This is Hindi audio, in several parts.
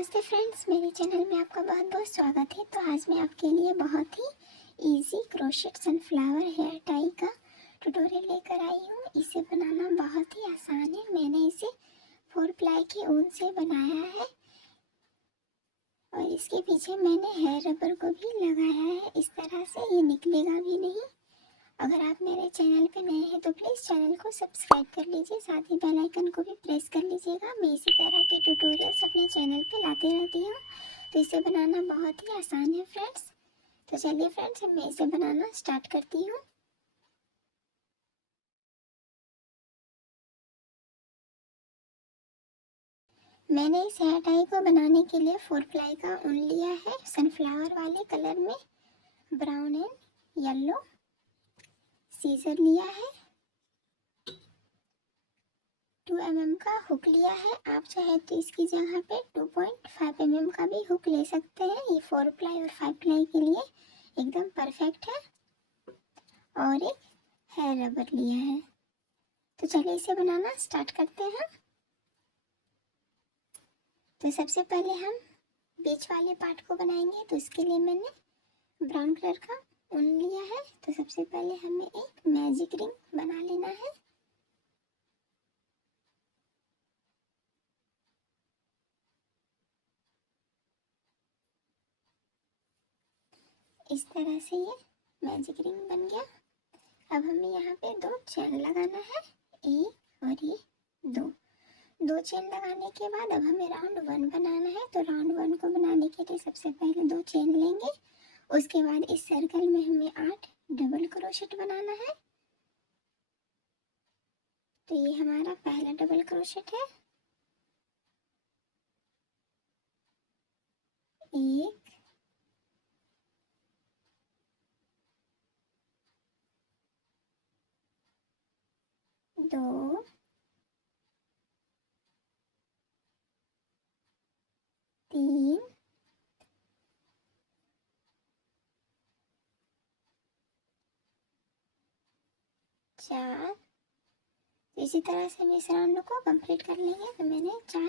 नमस्ते फ्रेंड्स, मेरे चैनल में आपका बहुत बहुत स्वागत है। तो आज मैं आपके लिए बहुत ही easy crochet sunflower hair tie का ट्यूटोरियल लेकर आई हूँ। इसे बनाना बहुत ही आसान है। मैंने इसे 4 प्लाई की ऊन से बनाया है और इसके पीछे मैंने हेयर रबर को भी लगाया है। इस तरह से ये निकलेगा भी नहीं। अगर आप मेरे चैनल पे नए हैं तो प्लीज़ चैनल को सब्सक्राइब कर लीजिए, साथ ही बेल आइकन को भी प्रेस कर लीजिएगा। मैं इसी तरह के ट्यूटोरियल्स अपने चैनल पे लाते रहती हूँ। तो इसे बनाना बहुत ही आसान है फ्रेंड्स। तो चलिए फ्रेंड्स, मैं इसे बनाना स्टार्ट करती हूँ। मैंने इस हेयर टाई को बनाने के लिए 4 प्लाई का ऊन लिया है, सनफ्लावर वाले कलर में, ब्राउन एंड येलो। सीजर लिया है, 2 mm का हुक लिया है। आप चाहे तो इसकी जगह पे 2.5 mm का भी हुक ले सकते हैं। ये 4 प्लाई और 5 प्लाई के लिए एकदम परफेक्ट है। और एक हेयर रबर लिया है। तो चलिए इसे बनाना स्टार्ट करते हैं। तो सबसे पहले हम बीच वाले पार्ट को बनाएंगे। तो इसके लिए मैंने ब्राउन कलर का ऊन लिया है। तो सबसे पहले हमें एक मैजिक रिंग बना लेना है। इस तरह से ये मैजिक रिंग बन गया। अब हमें यहाँ पे 2 चेन लगाना है, एक और ये दो चेन लगाने के बाद अब हमें राउंड 1 बनाना है। तो राउंड 1 को बनाने के लिए सबसे पहले 2 चेन लेंगे। उसके बाद इस सर्कल में हमें 8 डबल क्रोशेट बनाना है। तो ये हमारा पहला डबल क्रोशेट है। एक, दो, तीन, चार। इसी तरह से हम इस राउंड को कंप्लीट कर लेंगे। तो मैंने 4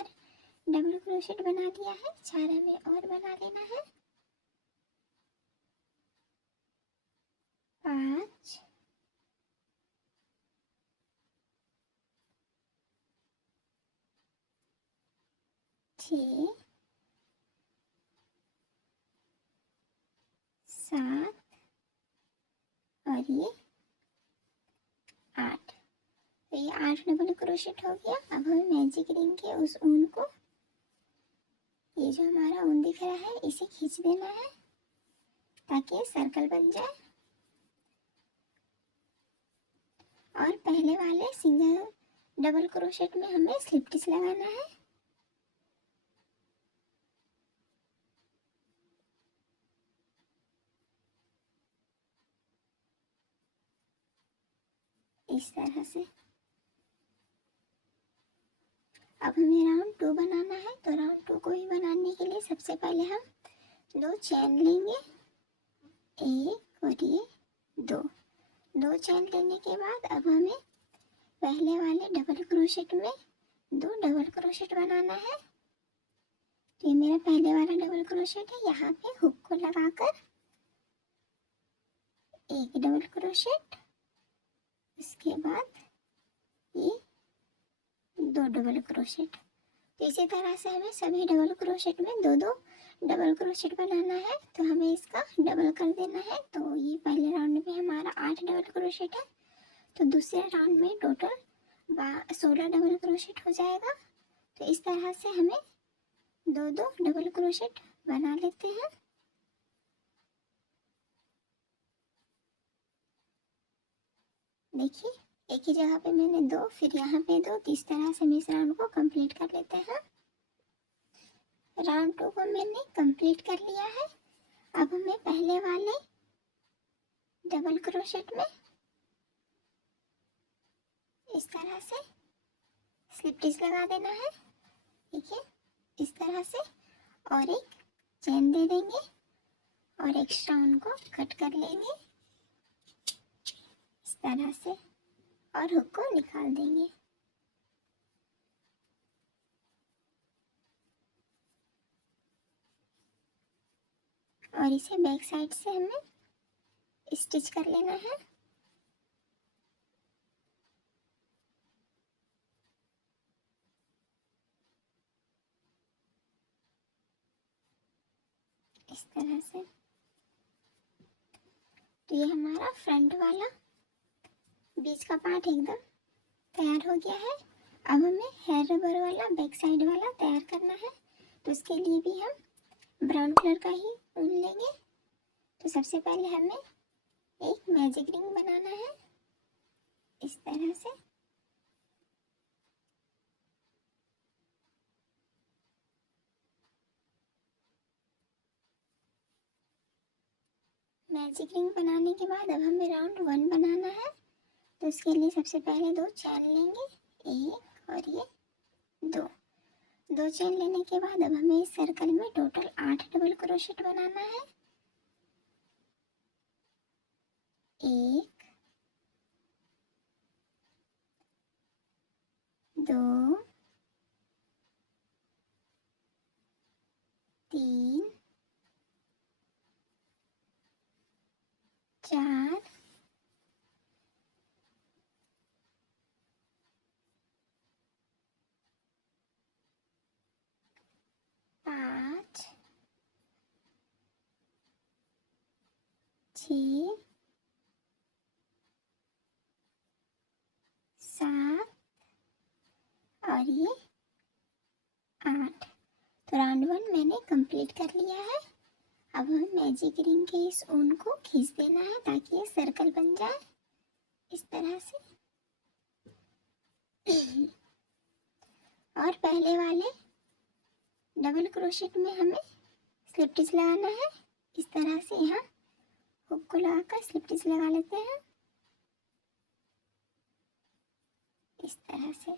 डबल क्रोशेट बना दिया है, 4 हमें और बना लेना है। 5, 6, 7 और ये 8। तो ये 8 डबल क्रोशेट हो गया। अब हमें मैजिक रिंग के उस ऊन को, ये जो हमारा ऊन दिख रहा है, इसे खींच देना है ताकि सर्कल बन जाए। और पहले वाले सिंगल डबल क्रोशेट में हमें स्लिप स्टिच लगाना है। इस तरह से। अब हमें राउंड 2 बनाना है। तो राउंड 2 को भी बनाने के लिए सबसे पहले हम 2 चेन लेंगे, एक और ये दो चेन लेने के बाद अब हमें पहले वाले डबल क्रोशेट में 2 डबल क्रोशेट बनाना है। तो ये मेरा पहले वाला डबल क्रोशेट है। यहाँ पे हुक को लगाकर एक डबल क्रोशेट, उसके बाद ये 2 डबल क्रोशेट। तो इसी तरह से हमें सभी डबल क्रोशेट में 2-2 डबल क्रोशेट बनाना है। तो हमें इसका डबल कर देना है। तो ये पहले राउंड में हमारा 8 डबल क्रोशेट है। तो दूसरे राउंड में टोटल 16 डबल क्रोशेट हो जाएगा। तो इस तरह से हमें 2-2 डबल क्रोशेट बना लेते हैं। देखिए, एक ही जगह पे मैंने 2, फिर यहाँ पे 2। तो इस तरह से हम इस राउंड को कंप्लीट कर लेते हैं। राउंड 2 को मैंने कंप्लीट कर लिया है। अब हमें पहले वाले डबल क्रोशेट में इस तरह से स्लिप स्टिच लगा देना है। देखिए, इस तरह से। और एक चेन दे देंगे और एक्स्ट्रा उनको कट कर लेंगे इस तरह से और हुक को निकाल देंगे। और इसे बैक साइड से हमें स्टिच कर लेना है। इस तरह से। तो ये हमारा फ्रंट वाला बीच का पार्ट एकदम तैयार हो गया है। अब हमें हेयर रबर वाला बैक साइड वाला तैयार करना है। तो उसके लिए भी हम ब्राउन कलर का ही ऊन लेंगे। तो सबसे पहले हमें एक मैजिक रिंग बनाना है इस तरह से। मैजिक रिंग बनाने के बाद अब हमें राउंड 1 बनाना है। तो उसके लिए सबसे पहले 2 चैन लेंगे, एक और ये 2 चैन लेने के बाद अब हमें इस सर्कल में टोटल 8 डबल क्रोशेट बनाना है। 1 2 3 4 5 6 7 और ये 8। तो राउंड 1 मैंने कंप्लीट कर लिया है। अब हमें मैजिक रिंग के इस ऊन को खींच देना है ताकि ये सर्कल बन जाए इस तरह से। और पहले वाले डबल क्रोशेट में हमें स्लिप स्टिच लगाना है इस तरह से। यहाँ हुक को लगाकर स्लिप स्टिच लगा लेते हैं इस तरह से।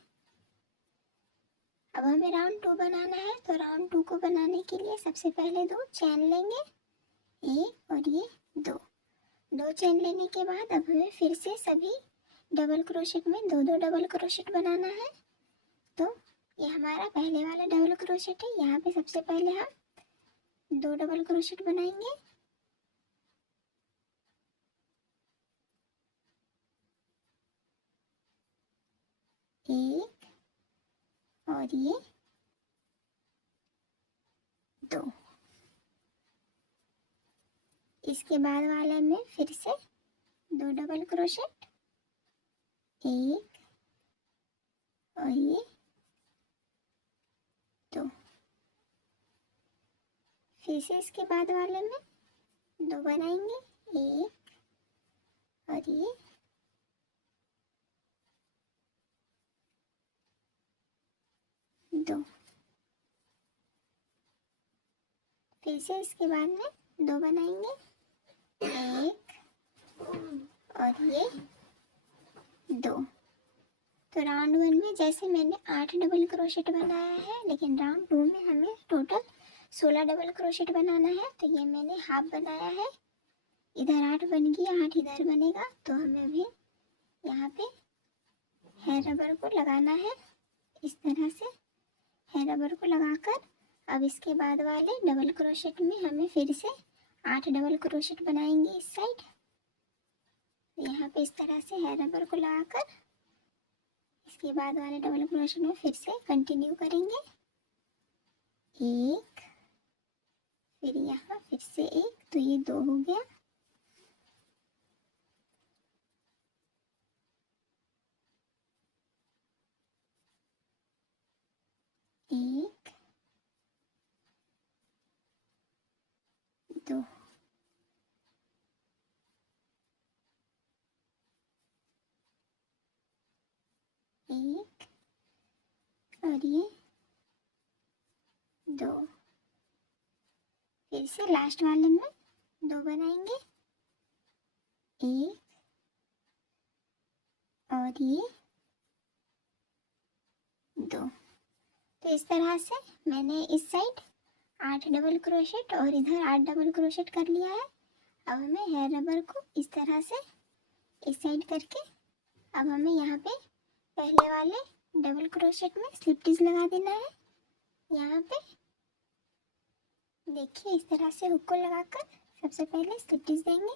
अब हमें राउंड 2 बनाना है। तो राउंड 2 को बनाने के लिए सबसे पहले 2 चैन लेंगे, एक और ये 2 चैन लेने के बाद अब हमें फिर से सभी डबल क्रोशेट में 2 डबल क्रोशेट बनाना है। तो ये हमारा पहले वाला डबल क्रोशेट है। यहाँ पे सबसे पहले हम 2 डबल क्रोशेट बनाएंगे, एक और ये 2। इसके बाद वाले में फिर से 2 डबल क्रोशेट, एक और ये 2। फिर से इसके बाद वाले में 2 बनाएंगे, एक और ये 2। फिर से इसके बाद में 2 बनाएंगे, एक और ये 2। तो राउंड 1 में जैसे मैंने 8 डबल क्रोशेट बनाया है, लेकिन राउंड 2 में हमें टोटल 16 डबल क्रोशेट बनाना है। तो ये मैंने हाफ बनाया है, इधर 8 बन गया, 8 इधर बनेगा। तो हमें भी यहाँ पे हेयर रबर को लगाना है इस तरह से। हेयर रबर को लगाकर अब इसके बाद वाले डबल क्रोशेट में हमें फिर से 8 डबल क्रोशेट बनाएंगे इस साइड। यहाँ पे इस तरह से हेयर रबर को लगाकर इसके बाद वाले डबल क्रोशेट में फिर से कंटिन्यू करेंगे, एक, फिर यहाँ फिर से एक। तो ये 2 हो गया, एक 2। एक और ये 2। फिर से लास्ट वाले में 2 बनाएंगे, एक और ये 2। तो इस तरह से मैंने इस साइड 8 डबल क्रोशेट और इधर 8 डबल क्रोशेट कर लिया है। अब हमें हेयर रबर को इस तरह से इस साइड करके अब हमें यहाँ पे पहले वाले डबल क्रोशेट में स्लिप स्टिच लगा देना है यहाँ पे। देखिए इस तरह से हुक को लगाकर सबसे पहले स्लिप स्टिच देंगे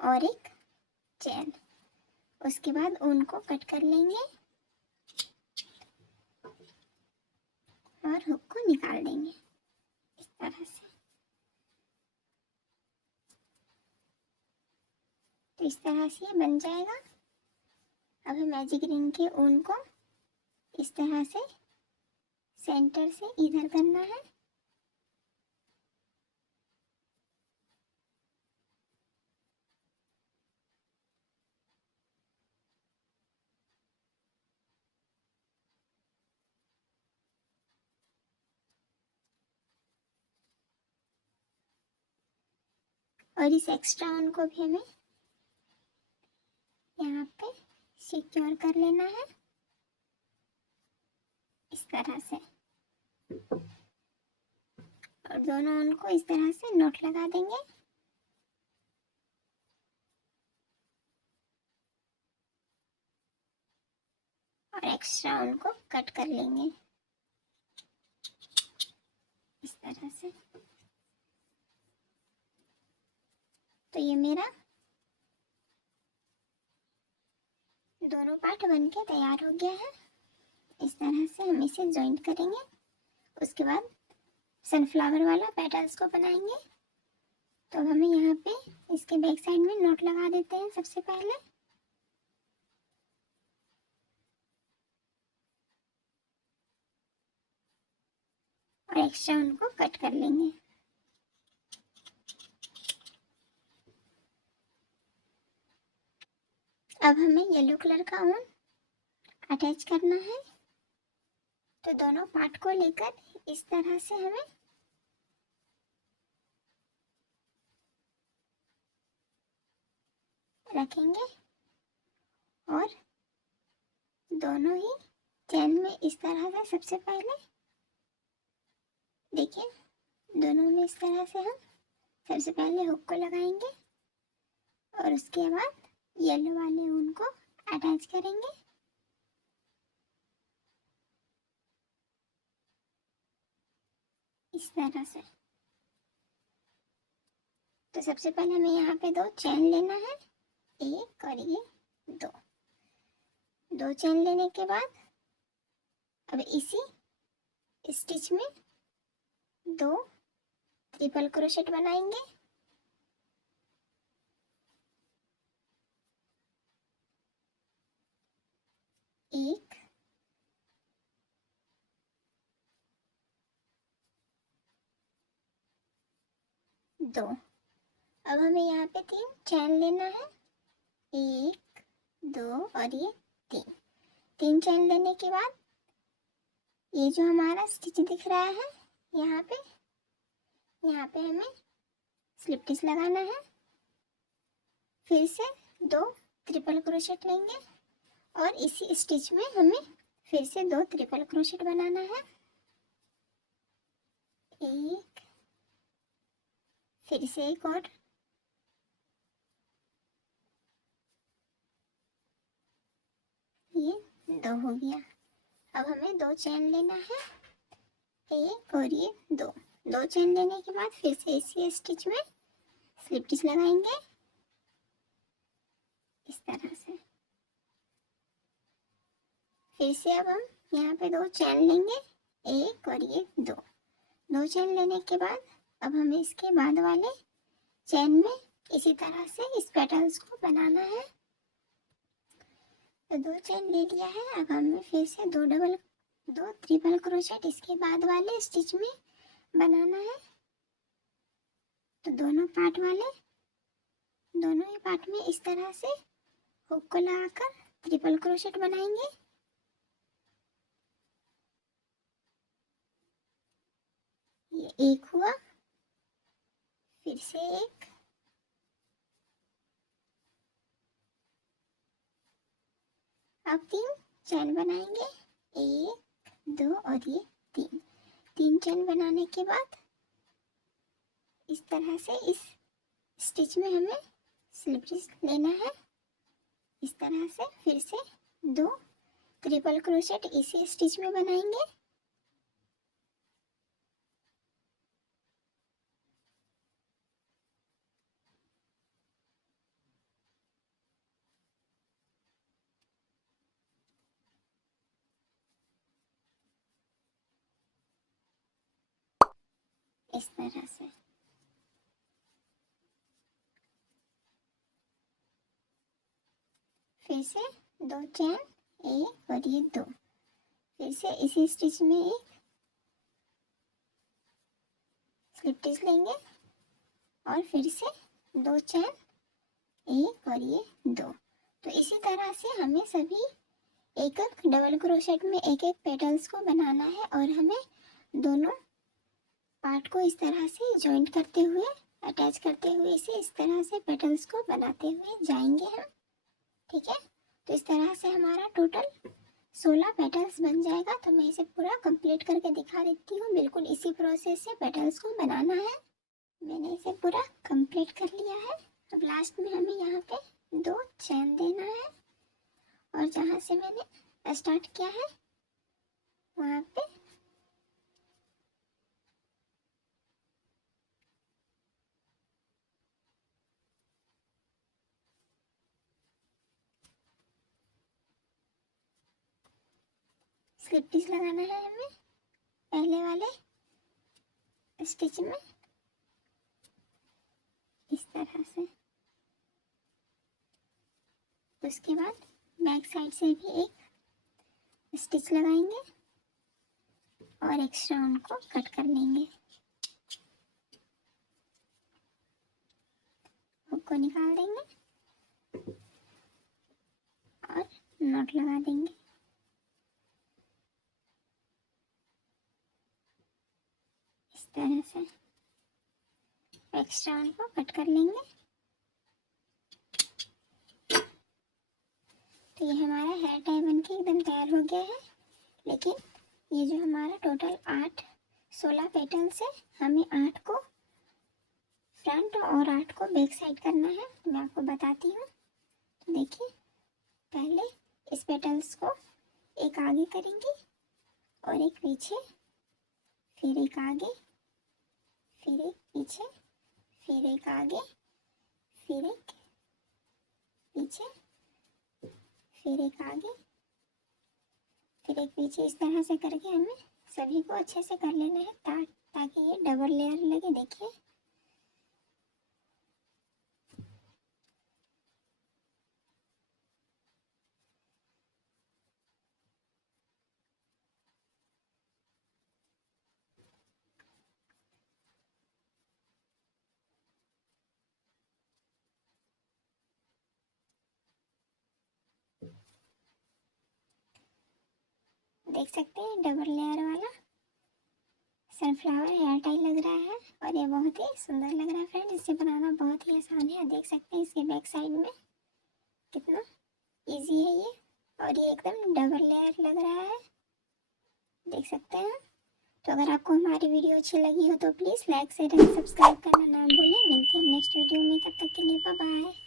और एक चैन। उसके बाद ऊन को कट कर लेंगे और हुक को निकाल देंगे इस तरह से। तो इस तरह से ये बन जाएगा। अब मैजिक रिंग के ऊन को इस तरह से सेंटर से इधर करना है और इस एक्स्ट्रा ऊन को भी हमें यहाँ पे सिक्योर कर लेना है इस तरह से। और दोनों ऊन को इस तरह से नोट लगा देंगे और एक्स्ट्रा ऊन को कट कर लेंगे इस तरह से। तो ये मेरा दोनों पार्ट बनके तैयार हो गया है। इस तरह से हम इसे जॉइंट करेंगे। उसके बाद सनफ्लावर वाला पेटल्स को बनाएंगे। तो हमें यहाँ पे इसके बैक साइड में नोट लगा देते हैं सबसे पहले। और एक्स्ट्रा उनको कट कर लेंगे। अब हमें येलो कलर का ऊन अटैच करना है। तो दोनों पार्ट को लेकर इस तरह से हमें रखेंगे और दोनों ही चैन में इस तरह से सबसे पहले देखिए दोनों में इस तरह से हम सबसे पहले हुक को लगाएंगे और उसके बाद येलो वाले ऊन को अटैच करेंगे। इस तरह से। तो सबसे पहले हमें यहाँ पे 2 चैन लेना है, एक और ये 2 चैन लेने के बाद अब इसी स्टिच में 2 ट्रिपल क्रोशेट बनाएंगे। एक, दो। अब हमें यहाँ पे 3 चैन लेना है, 1 2 और ये 3 चैन लेने के बाद ये जो हमारा स्टिच दिख रहा है यहाँ पे हमें स्लिप स्टिच लगाना है। फिर से 2 ट्रिपल क्रोशेट लेंगे और इसी स्टिच में हमें फिर से 2 ट्रिपल क्रोशेट बनाना है। एक, फिर से एक और, ये 2 हो गया। अब हमें 2 चैन लेना है, एक और ये 2 चैन लेने के बाद फिर से इसी स्टिच में स्लिप स्टिच लगाएंगे इस तरह से। फिर से अब हम यहाँ पे 2 चैन लेंगे, एक और ये 2 चैन लेने के बाद अब हमें इसके बाद वाले चैन में इसी तरह से इस पेटल्स को बनाना है। तो 2 चैन ले लिया है। अब हमें फिर से 2 ट्रिपल क्रोशेट इसके बाद वाले स्टिच में बनाना है। तो दोनों ही पार्ट में इस तरह से हुक को लगाकर ट्रिपल क्रोशेट बनाएंगे। ये एक हुआ, फिर से एक, अब 3 चैन बनाएंगे, 1 2 और ये 3 चैन बनाने के बाद इस तरह से इस स्टिच में हमें स्लिप स्टिच लेना है इस तरह से। फिर से 2 ट्रिपल क्रोशेट इसी स्टिच में बनाएंगे इस तरह से। फिर से 2 चेन, 1 और ये 2। फिर से इसी स्टिच में एक स्लिप स्टिच लेंगे और फिर से 2 चेन, 1 और ये 2। तो इसी तरह से हमें सभी एक एक डबल क्रोशेट में एक एक पेटल्स को बनाना है और हमें दोनों पार्ट को इस तरह से जॉइंट करते हुए, अटैच करते हुए इसे इस तरह से पेटल्स को बनाते हुए जाएंगे हम। ठीक है, तो इस तरह से हमारा टोटल 16 पेटल्स बन जाएगा। तो मैं इसे पूरा कंप्लीट करके दिखा देती हूँ। बिल्कुल इसी प्रोसेस से पेटल्स को बनाना है। मैंने इसे पूरा कंप्लीट कर लिया है। अब लास्ट में हमें यहाँ पे 2 चेन देना है और जहाँ से मैंने स्टार्ट किया है वहाँ पे स्लिप स्टिच लगाना है हमें पहले वाले स्टिच में इस तरह से। उसके बाद बैक साइड से भी एक स्टिच लगाएंगे और एक्स्ट्रा उनको कट कर लेंगे। हुक को निकाल देंगे और नॉट लगा देंगे। इस तरह से एक्स्ट्रा उनको कट कर लेंगे। तो ये हमारा हेयर टाई बन के एकदम तैयार हो गया है। लेकिन ये जो हमारा टोटल 16 पेटल्स है, हमें 8 को फ्रंट और 8 को बैक साइड करना है। मैं आपको बताती हूँ। तो देखिए, पहले इस पेटल्स को एक आगे करेंगे और एक पीछे, फिर एक आगे, फिर एक पीछे, फिर एक आगे, फिर एक पीछे, फिर एक आगे, फिर एक पीछे। इस तरह से करके हमें सभी को अच्छे से कर लेना है ताकि ये डबल लेयर लगे। देखिए, देख सकते हैं डबल लेयर वाला सनफ्लावर हेयर टाई लग रहा है और ये बहुत ही सुंदर लग रहा है फ्रेंड। इसे बनाना बहुत ही आसान है। देख सकते हैं इसके बैक साइड में कितना इजी है ये, और ये एकदम डबल लेयर लग रहा है, देख सकते हैं। तो अगर आपको हमारी वीडियो अच्छी लगी हो तो please like share and subscribe करना ना भूलें। मिलते हैं नेक्स्ट वीडियो में, तब तक के लिए बाय बाय।